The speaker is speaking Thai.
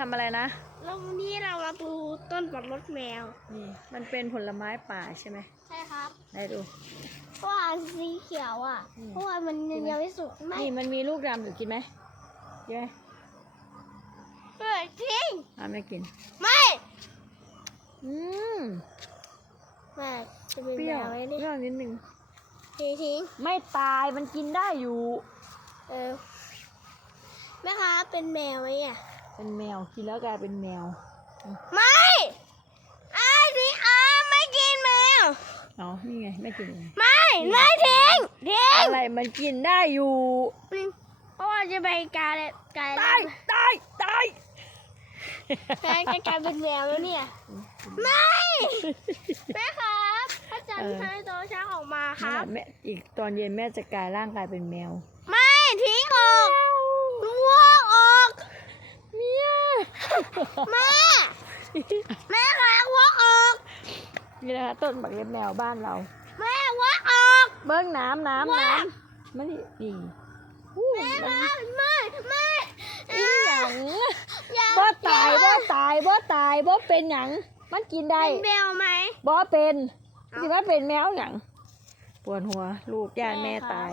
ทำอะไรนะแล้ววันนี้เรามาดูต้นปัดรถแมว นี่ มันเป็นผลไม้ป่าใช่ไหมใช่ครับได้ดู เพราะว่าสีเขียวอะ อืม เพราะว่ามันยังไม่สุกไม่นี่มันมีลูกดำอยู่กินไหมกินไหมเปิดทิ้งอ่าไม่กิน ไม่อืมแม่จะเป็นเปรี้แมยววไว้เปนี่รี้ยวนิดนึง เททิ้ง ไม่ตายมันกินได้อยู่ เออแม่คะเป็นแมวไหมอะ เป็นแมวกินแล้วกลายเป็นแมว ไม่ไอ้สีขาวไม่กินแมว เอานี่ไงไม่กินไงไม่ ไม่ทิ้งทิ้งอะไรมันกินได้อยู่เพราะว่าจะไปกลายกลายตายตายตายแม่จะกลายเป็นแมวแล้วเนี่ย ไม่แม่ครับพระจันทร์ให้ตัวช้างออกมาคนั่นรัแหบละแม่อีกตอนเย็นแม่จะกลายร่างกายเป็นแมว ไม่ทิ้งออกวัวออก เมีย แม่ แม่คะวัวออก นี่นะคะต้นบักเล็บแมวบ้านเรา แม่วัวออก เบิ้งน้ำน้ำว่าน้ำมันนี่ดีอู้แม่มันคะไม่ไม่อีหยังอย่าบ่ตายบ่ตายบ่ตายบ่เป็นหยังมันกินได้เป็นแมวไหมบ่เป็นเอ้าสิว่าเป็นแมวหยังปวดหัว ลูกย่านแม่แม่ครับตาย